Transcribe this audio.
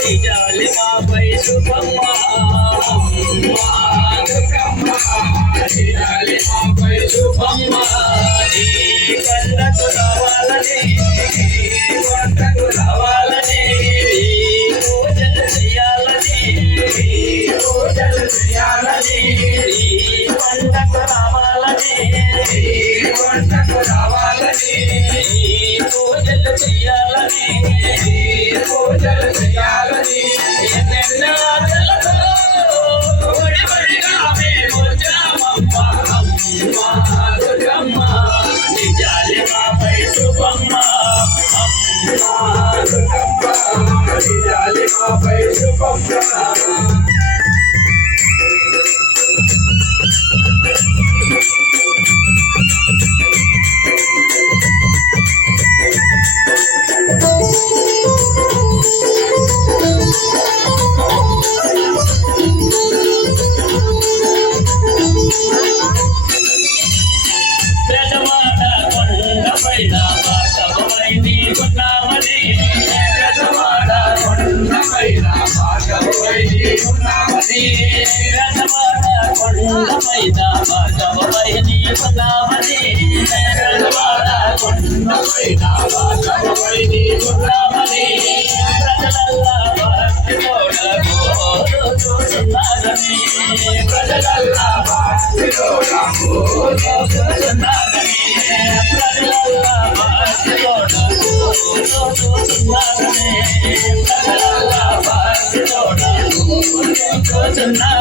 నిజాలి మాపై శుభమ్మ దుర్గమ్మ నిజాలి మాపై శుభమ్మ నీ కళ్ళకు రావాలని వంటకు రావాలని పూజలు చేయాలని పూజలు చేయాలని వంటకు రావాలని వంటకు రావాలని పూజలు చేయాలని పూజలు చేయాలని ఎన్నెన్నో ఆశలతో ఒడిబడిగా మేము వచ్చామమ్మ అమ్మ దుర్గమ్మ నిజాలి మాపై శుభమ్మ అమ్మ దుర్గమ్మ నిజాలి మాపై శుభమ్మ ప్రజల